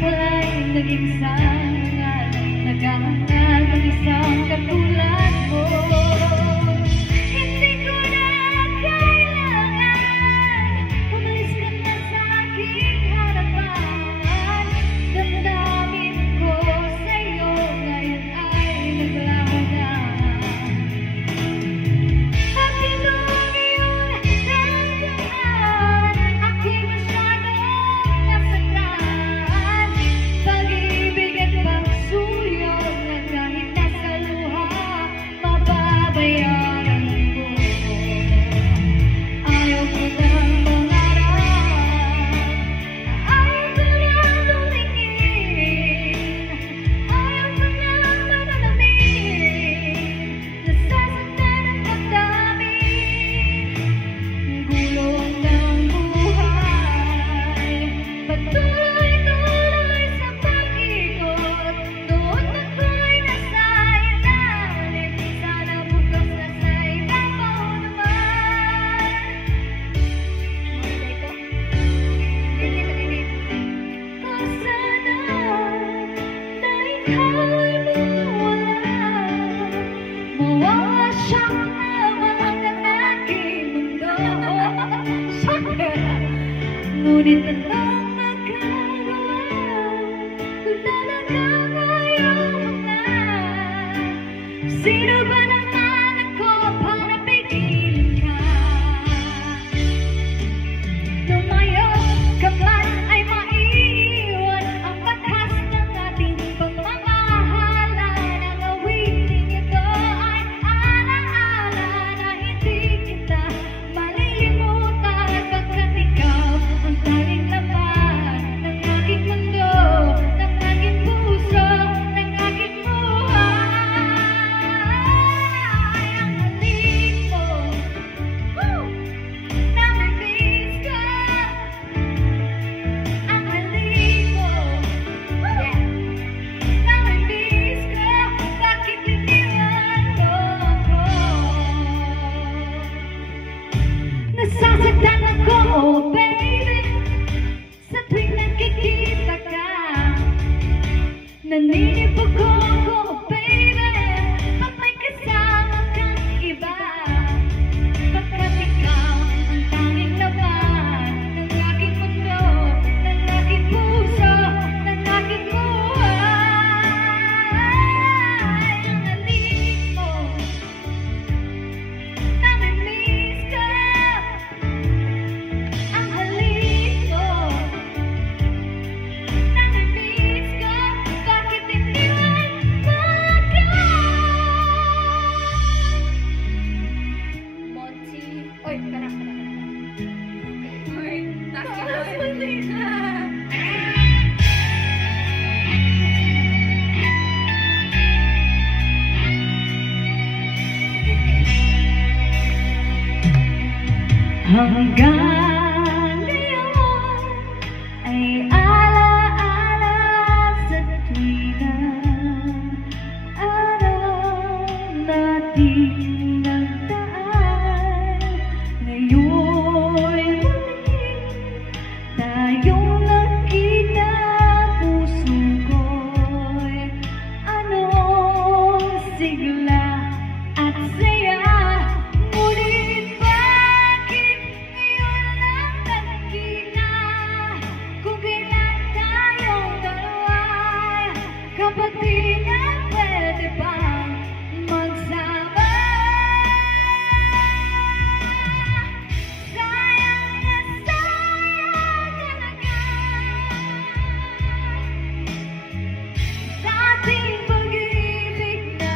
pala'y naging sangal, naghahangal ng isang katulad mo. Hindi ko na kailangan, umalis ka na sa aking harapan. Damdamin ko sa'yo ngayon ay naglawanan. At itong iyong nandaan, ako'y masyadong nasaktan. Pag-ibig at pagsuyod na kahit nasa luha, mababayaran mo. Ayaw ko nang mangarap, ayaw ko nang tumingin, ayaw ko nang manalamin. Nasasaktan ang damdamin, gulong ng buhay. Patuloy-tuloy sa pag-ikot, noon ako'y nasa ilalim. Sana bukas nasa ibabaw naman. Malay ko, init. O sana na ikaw'y mawala, mawawasyak lamang ang aking mundo. Ngunit anong magagawa kung talagang ayaw mo na? Sino ba naman ako para pigilin ka? Lumayo ka man ay maiiwan ang batas ng ating pagmamahalan. Ang awiting ito ay alaala na hindi kita malilimutan, pagkat ikaw ang tanging laman ng aking mundo, ng aking puso, ng aking buhay. Ang halik mo, namimiss ka. Ang halik mo, namimiss ka. Bakit iniwan mo ako? Nasasaktan ako, oh baby, sa tuwing nakikita ka. Naninipag ako, oh baby, pag may kasama kang iba. Pagkat ikaw ang tanging laman ng aking mundo, ng aking puso, ng aking buhay. Ang halik mo, namimiss ka. Ang halik mo, namimiss ka. Bakit iniwan mo ako? Monty, oy, kanak. Oy, nakakapagod na. Hanggang ngayon ay alaala sa tuwing araw nating nagdaan. Ngayon'y muling tayong nagkita, puso ko'y anong sigla at saya. Ngunit bakit ngayon lang nagkita, kung kailan tayong dalawa, kapatid na pwede bang magsama? Sayang na sayang talaga sa ating pag-ibig na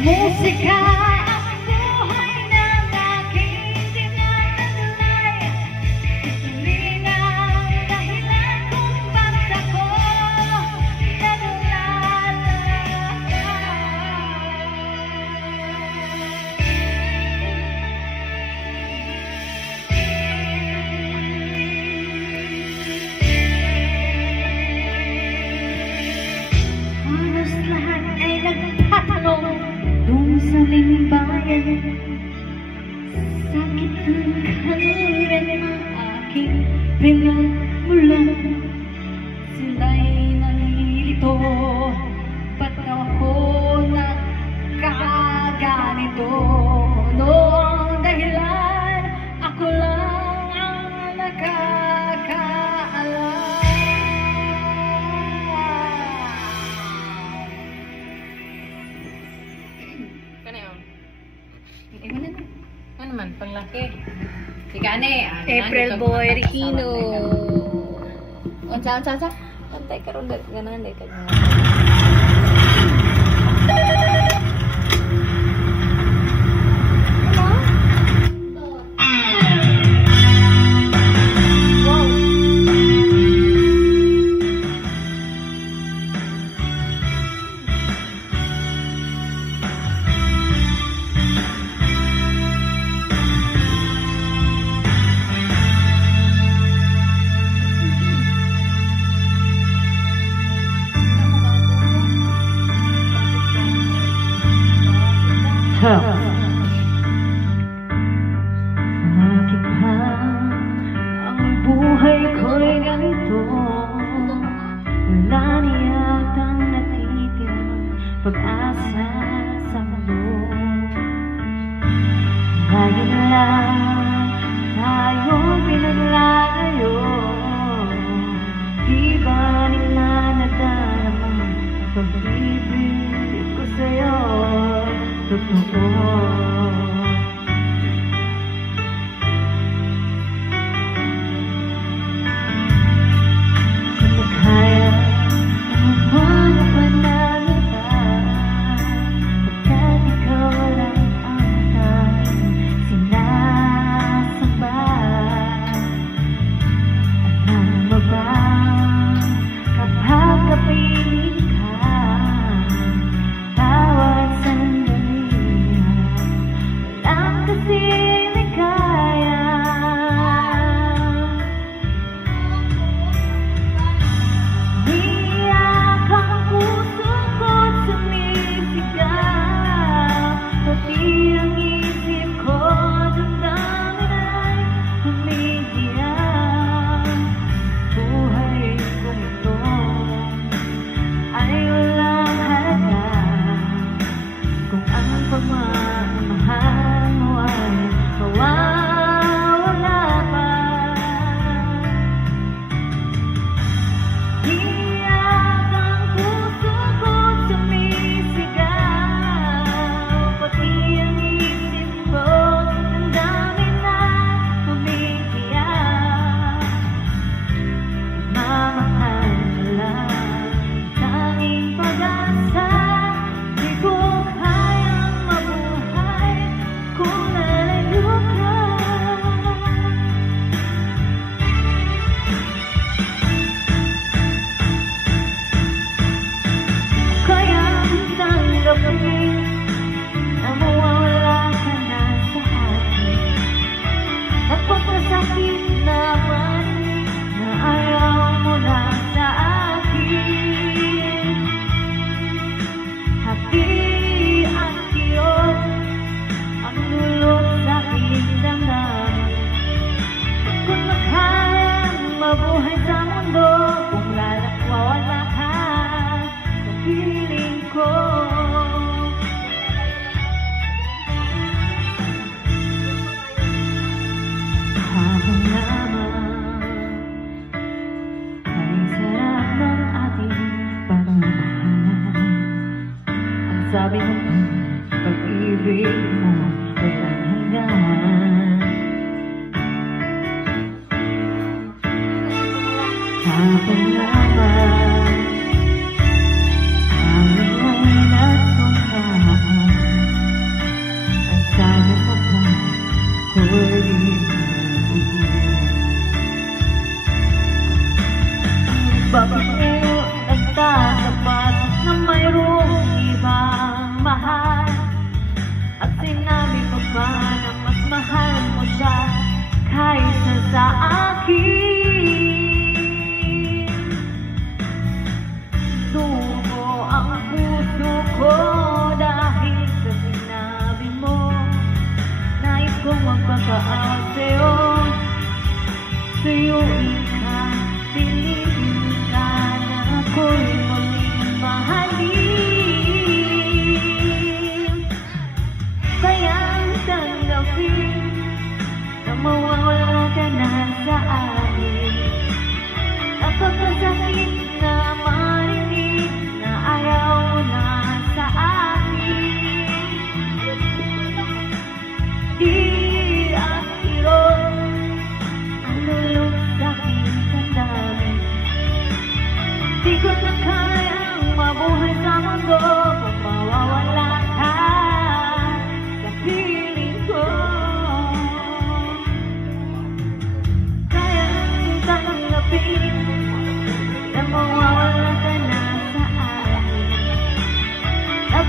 Musika ang buhay ng aking tinatagulay. Ituloy ang dahilan kung bakit ako halos lahat ay nagtatanong doon sa limbayan. Sakit ng kaluran ng aking pinagmulan. Sila'y nalilito, ba't ako nagkaganito? Ano ang dahilan? Ako lang ang nakakaalam. Kano yun? Iwan na. Ano man, panglaki. Sigane. April Boy Regino. Unsa. Antay karon ganan day kanya. Bakit ba ang buhay ko'y ganito? Wala niyatang natitirang pag-asa sa mundo. Dahil lang tayong pinaglalayo, di ba nila nadarama pag-ibig ko sa'yo? Totoo. Kung kaya ang mga pananaban, pagkat ikaw lang ang tanging sinasamba. Anong mabang kapag kapiling ka, bawat sandali walang kasiligaya. Niyak ang puso ko't sumisigaw, pati ang isip ko damdamin ay humihiyaw. Buhay kong ito ay walang halaga kung ang pagmamahal mo ay mawawala pa. Iyak ang puso ko't sumisigaw, pati ang isip ko't damdamin na humihiyaw. Mamahal mo lang, tanging pag-asa, di ko kayang mabuhay kung nalayo ka. Kaya tanggapin na mawawala ka na sa akin. Nagpapasakit naman na ayaw mo na sa akin. Hati ang kiyon ang lulot sa aking damdamin. Kung makayang mabuhay sa mundo, kung wala ka sa piling ko. Habang naman ay sarap ng ating pagmamahalan. Ang sabi mo pag-ibig mo walang hanggan. Habang naman ang ay nagtungkang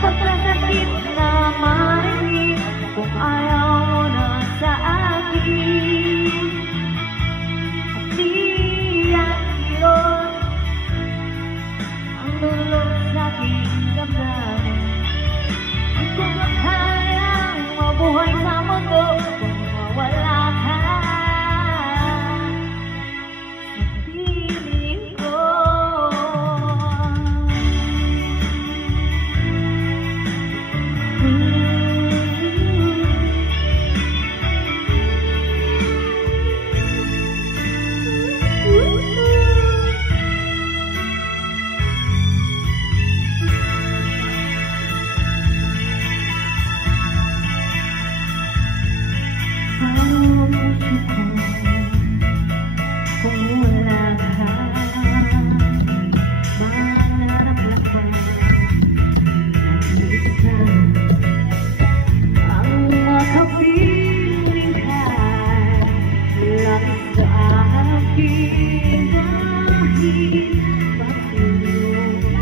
Pagkakasakit na marinig kung ayaw mo na sa akin. At di yan yun ang lulong sa aking damdamin. Di ko makayang mabuhay sa mundo kung mawala ka sa piling ko. Kung wala ka, manarap lang nandito ang makapiling ka. Langit sa akin dahil pagtulong na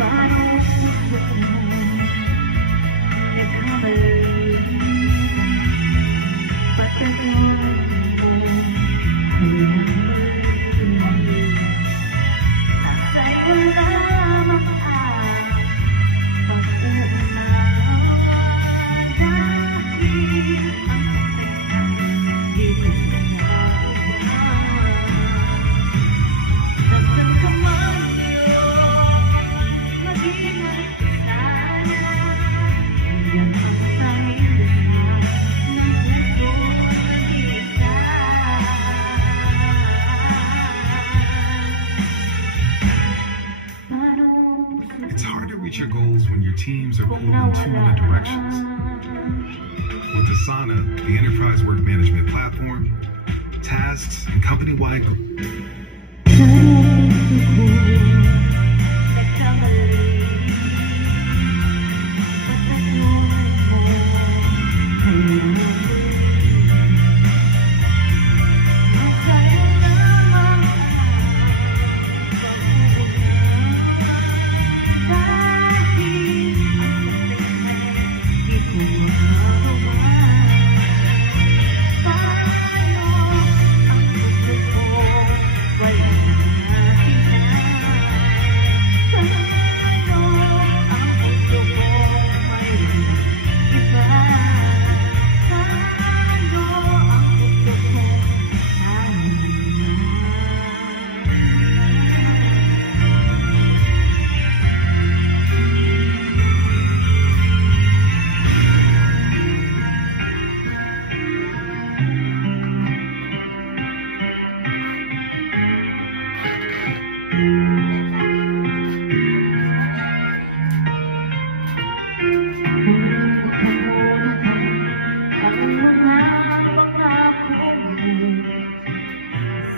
paano gusto mo nagkamali? Pagkagawa mo ay mali. Nasa'yo lamang ang pag-uunawa dahil ang kasayang di ko magawa. Nasaan ka man mag-ingat sana. Yan ang tanging lahat ng puso mag-isa. It's hard to reach your goals when your teams are pulled in two different directions. With Asana, the enterprise work management platform, tasks, and company-wide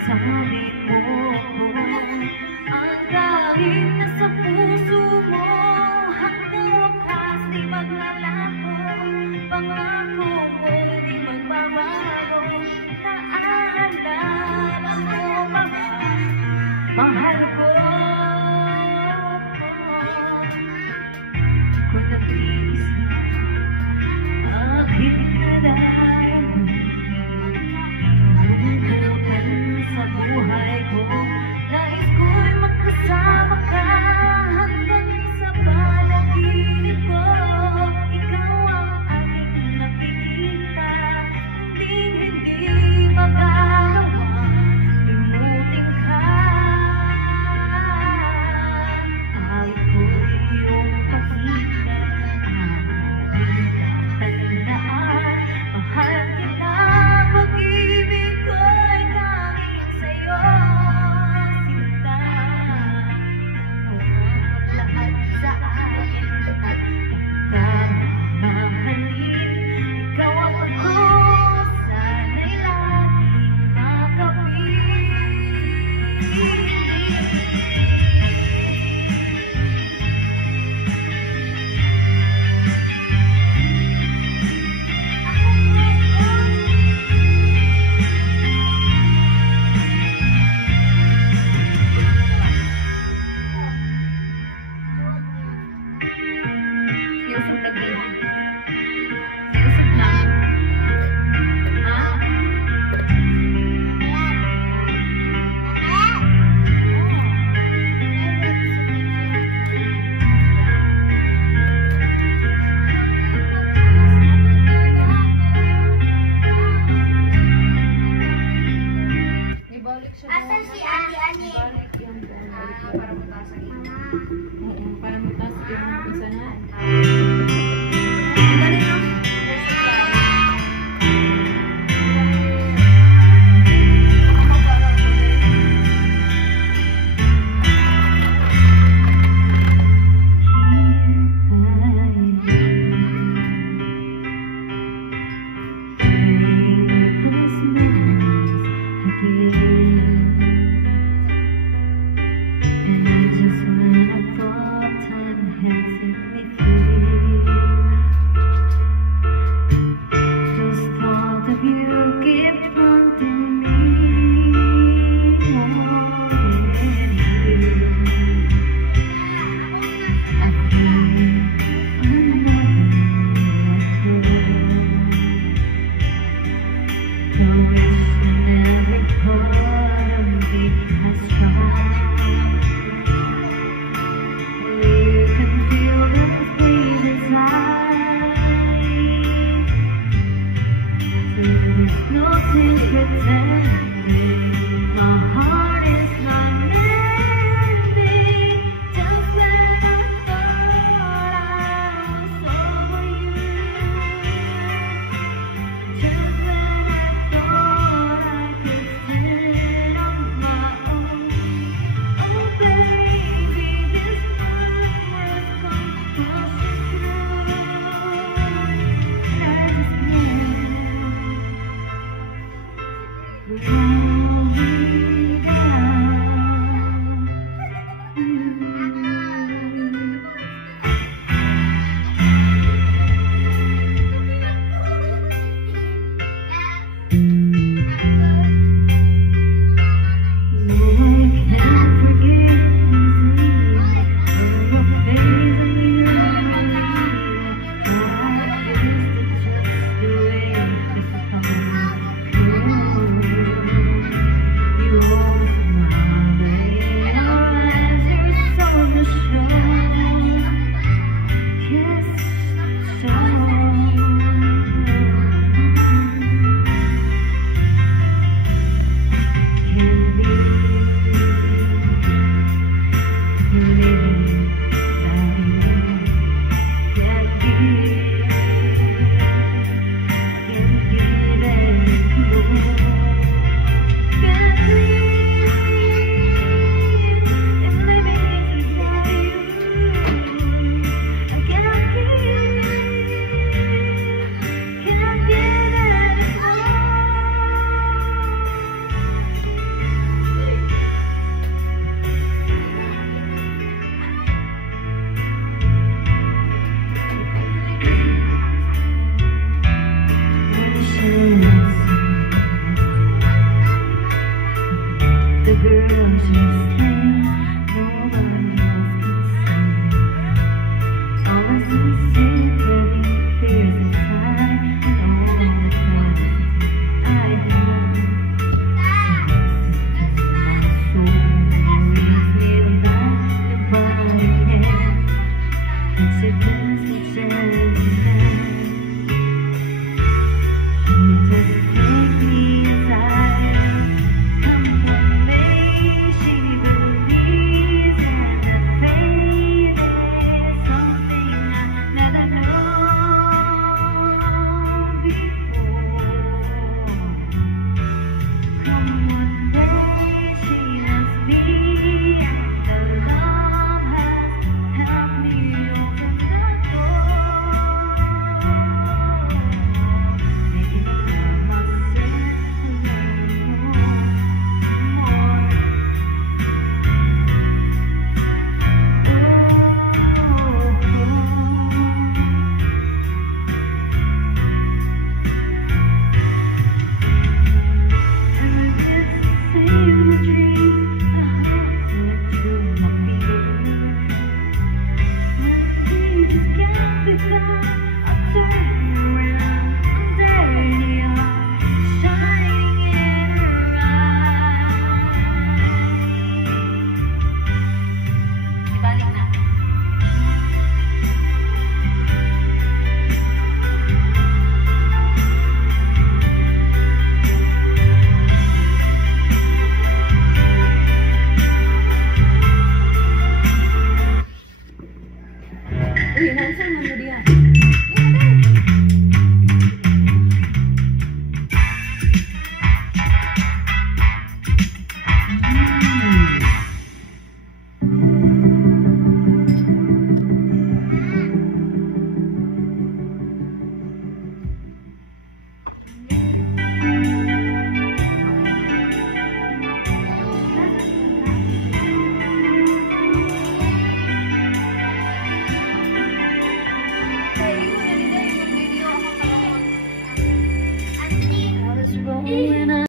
sabi mo ang dahil nasa puso mo hanggang wakas di maglalako. Pangako mo di magbabago. Naalala mo ba mahal ko? Kung nag-iis na aking kalahin sa buhay ko, nais ko'y makasama ka hanggang sa panaginip ko. Ikaw ang aking nakikita, hindi magagawa limutin ka. Pag-ibig